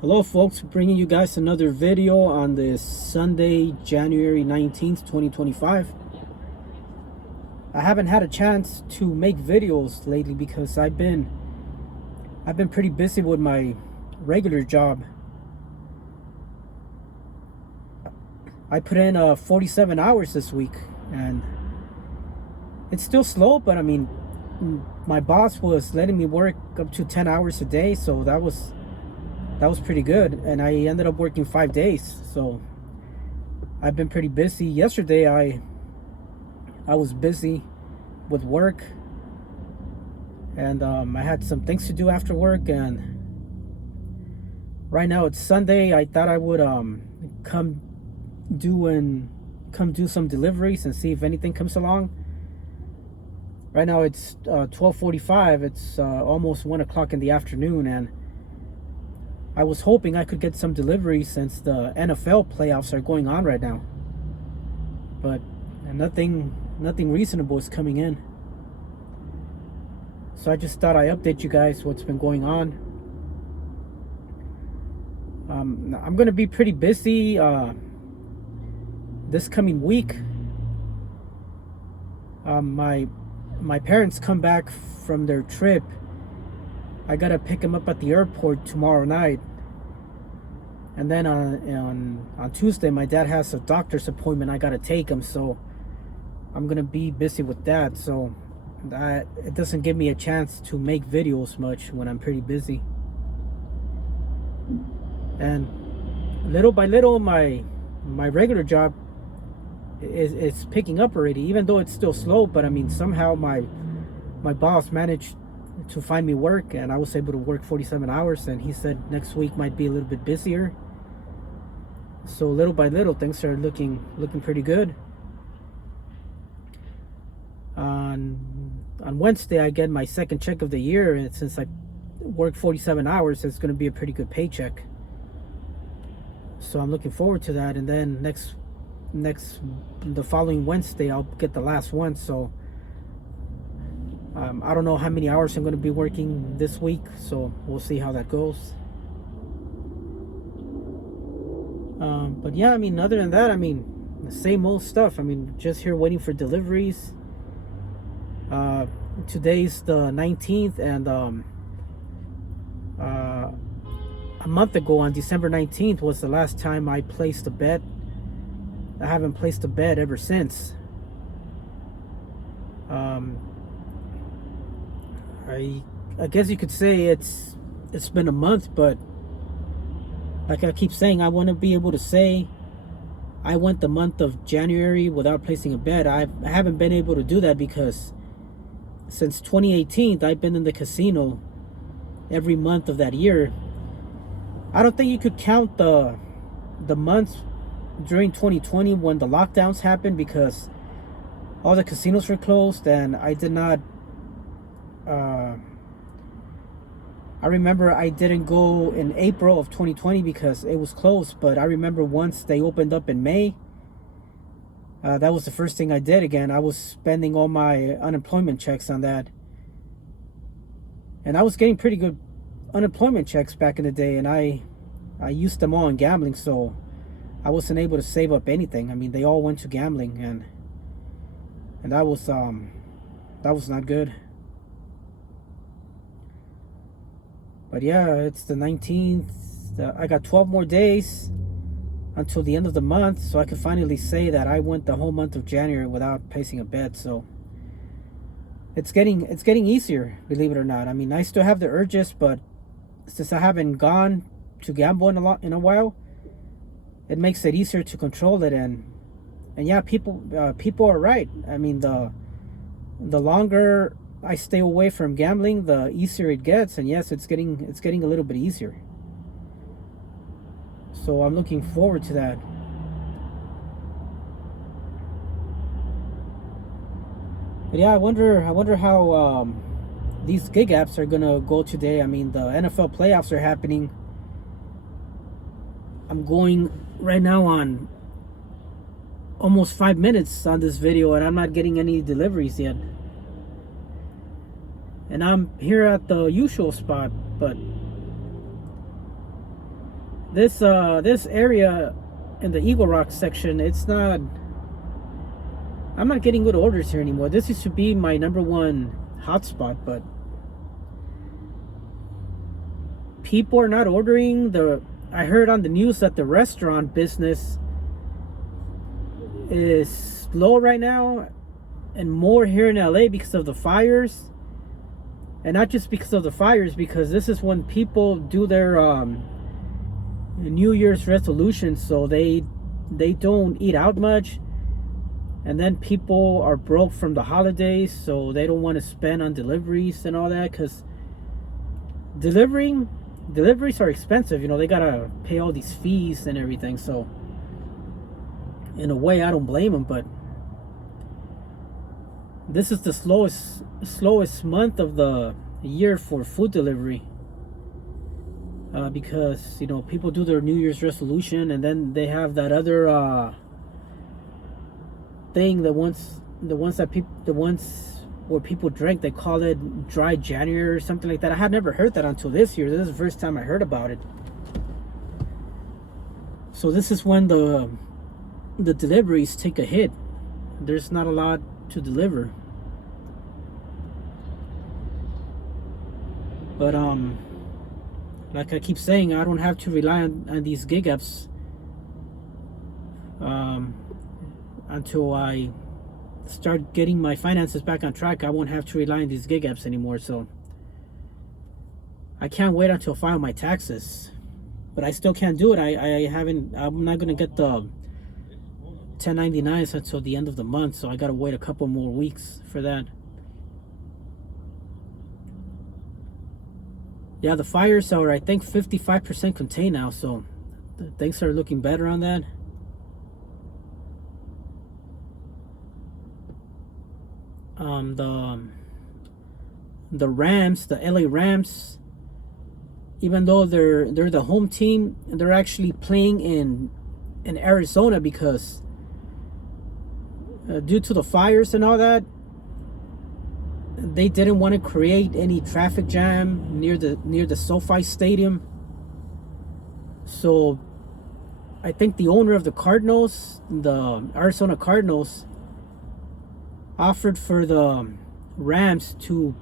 Hello folks, bringing you guys another video on this Sunday, January 19th, 2025. I haven't had a chance to make videos lately because I've been pretty busy with my regular job. I put in 47 hours this week and it's still slow, but I mean, my boss was letting me work up to 10 hours a day, so that was pretty good, and I ended up working 5 days, so I've been pretty busy. Yesterday I was busy with work, and I had some things to do after work, and right now it's Sunday. I thought I would come do some deliveries and see if anything comes along. Right now it's 12:45. It's almost 1 o'clock in the afternoon, and I was hoping I could get some deliveries since the NFL playoffs are going on right now. But nothing reasonable is coming in. So I just thought I'd update you guys what's been going on. I'm going to be pretty busy this coming week. My parents come back from their trip. I gotta pick them up at the airport tomorrow night, and then on Tuesday my dad has a doctor's appointment. I gotta take him, so I'm gonna be busy with that. So that it doesn't give me a chance to make videos much when I'm pretty busy. And little by little, my regular job is picking up already, even though it's still slow. But I mean, somehow my boss managed to find me work, and I was able to work 47 hours, and he said next week might be a little bit busier. So little by little things are looking pretty good. On Wednesday I get my second check of the year, and since I worked 47 hours, it's going to be a pretty good paycheck. So I'm looking forward to that. And then the following Wednesday I'll get the last one. So I don't know how many hours I'm going to be working this week, so we'll see how that goes. But yeah, I mean, other than that, I mean, the same old stuff. I mean, just here waiting for deliveries. Today's the 19th, and a month ago on December 19th was the last time I placed a bet. I haven't placed a bet ever since. I guess you could say it's been a month, but like I keep saying, I want to be able to say I went the month of January without placing a bet. I haven't been able to do that because since 2018 I've been in the casino every month of that year. I don't think you could count the months during 2020 when the lockdowns happened, because all the casinos were closed, and I did not I remember I didn't go in April of 2020 because it was closed, but I remember once they opened up in May, that was the first thing I did again. I was spending all my unemployment checks on that, and I was getting pretty good unemployment checks back in the day, and I used them all in gambling, so I wasn't able to save up anything. I mean, they all went to gambling, and that was not good. But yeah, it's the 19th. I got 12 more days until the end of the month, so I can finally say that I went the whole month of January without placing a bet. So it's getting easier, believe it or not. I mean, I still have the urges, but since I haven't gone to gamble in a while, it makes it easier to control it. And yeah, people are right. I mean, the longer I stay away from gambling, the easier it gets. And yes, it's getting a little bit easier. So I'm looking forward to that. But yeah, I wonder how these gig apps are gonna go today. I mean, the NFL playoffs are happening. I'm going right now on almost 5 minutes on this video, and I'm not getting any deliveries yet. And I'm here at the usual spot, but this area in the Eagle Rock section, I'm not getting good orders here anymore. This used to be my number one hotspot, but people are not ordering. I heard on the news that the restaurant business is slow right now, and more here in LA because of the fires. And not just because of the fires, because this is when people do their New Year's resolutions, so they don't eat out much, and then people are broke from the holidays, so they don't want to spend on deliveries and all that, because deliveries are expensive. They gotta pay all these fees and everything. So in a way, I don't blame them, but this is the slowest month of the year for food delivery, because people do their New Year's resolution, and then they have that other thing, the ones where people drink, they call it dry January or something like that. I had never heard that until this year. This is the first time I heard about it. So this is when the deliveries take a hit. There's not a lot to deliver. But like I keep saying, I don't have to rely on these gig apps until I start getting my finances back on track. I won't have to rely on these gig apps anymore. So I can't wait until I file my taxes, but I still can't do it. I'm not gonna get the 1099s until the end of the month, so I gotta wait a couple more weeks for that. Yeah, the fires are, I think, 55% contained now, so things are looking better on that. The Rams, the LA Rams, even though they're the home team, they're actually playing in Arizona because due to the fires and all that, they didn't want to create any traffic jam near the SoFi Stadium. So I think the owner of the Cardinals, the Arizona Cardinals, offered for the Rams to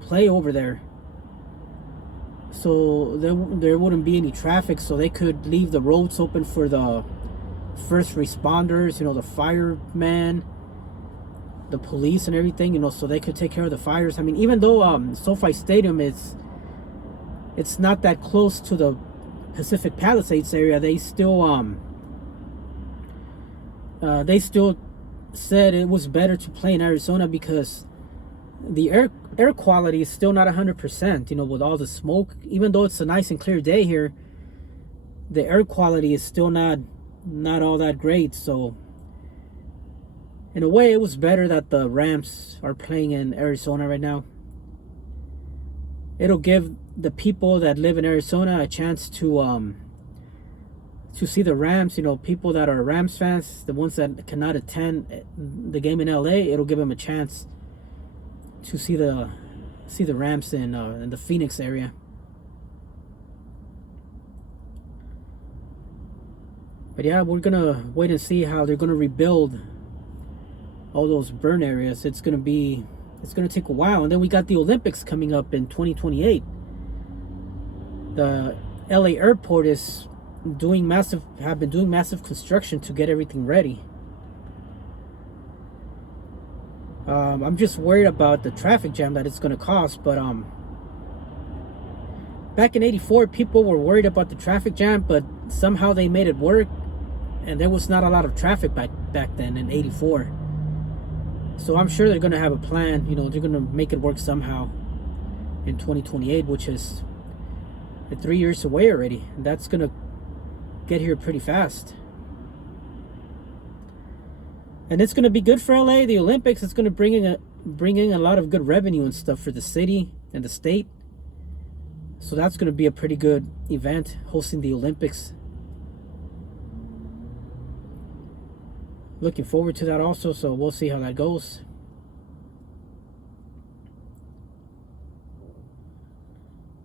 play over there, so there wouldn't be any traffic, so they could leave the roads open for the first responders, the firemen, the police and everything, so they could take care of the fires. I mean, even though SoFi Stadium it's not that close to the Pacific Palisades area, they still said it was better to play in Arizona because the air quality is still not 100%, with all the smoke. Even though it's a nice and clear day here, the air quality is still not all that great. So in a way, it was better that the Rams are playing in Arizona right now. It'll give the people that live in Arizona a chance to see the Rams. People that are Rams fans, the ones that cannot attend the game in LA, it'll give them a chance to see the Rams in the Phoenix area. But yeah, we're gonna wait and see how they're gonna rebuild all those burn areas. It's gonna take a while. And then we got the Olympics coming up in 2028. The LA airport have been doing massive construction to get everything ready. I'm just worried about the traffic jam that it's gonna cause. But back in '84, people were worried about the traffic jam, but somehow they made it work, and there was not a lot of traffic back then in '84. So I'm sure they're gonna have a plan. They're gonna make it work somehow in 2028, which is 3 years away already. And that's gonna get here pretty fast. And it's gonna be good for LA. The Olympics, it's gonna bring in a lot of good revenue and stuff for the city and the state. So that's gonna be a pretty good event, hosting the Olympics. Looking forward to that also, so we'll see how that goes.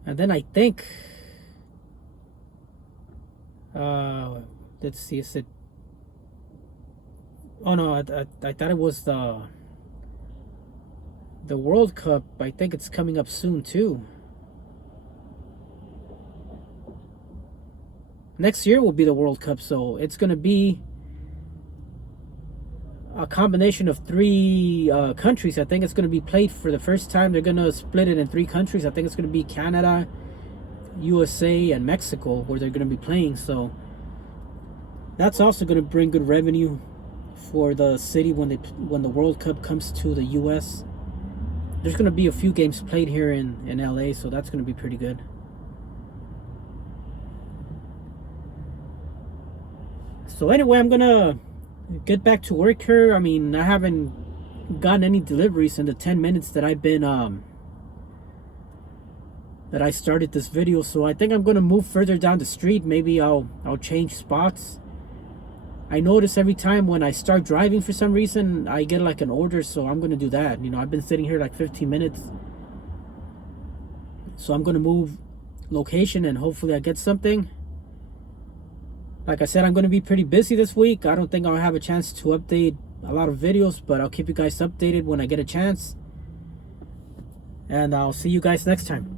And then I think Let's see, is it? Oh no, I thought it was the World Cup. I think it's coming up soon too. Next year will be the World Cup, so it's gonna be a combination of three countries. I think it's gonna be played for the first time. They're gonna split it in three countries. I think it's gonna be Canada, USA, and Mexico where they're gonna be playing. So that's also gonna bring good revenue for the city when the World Cup comes to the US. There's gonna be a few games played here in LA, so that's gonna be pretty good. So anyway, I'm gonna get back to work here. I mean, I haven't gotten any deliveries in the 10 minutes that I've been that I started this video, so I think I'm gonna move further down the street. Maybe I'll change spots. I notice every time when I start driving, for some reason I get like an order, so I'm gonna do that. You know, I've been sitting here like 15 minutes, so I'm gonna move location and hopefully I get something. Like I said, I'm going to be pretty busy this week. I don't think I'll have a chance to update a lot of videos, but I'll keep you guys updated when I get a chance. And I'll see you guys next time.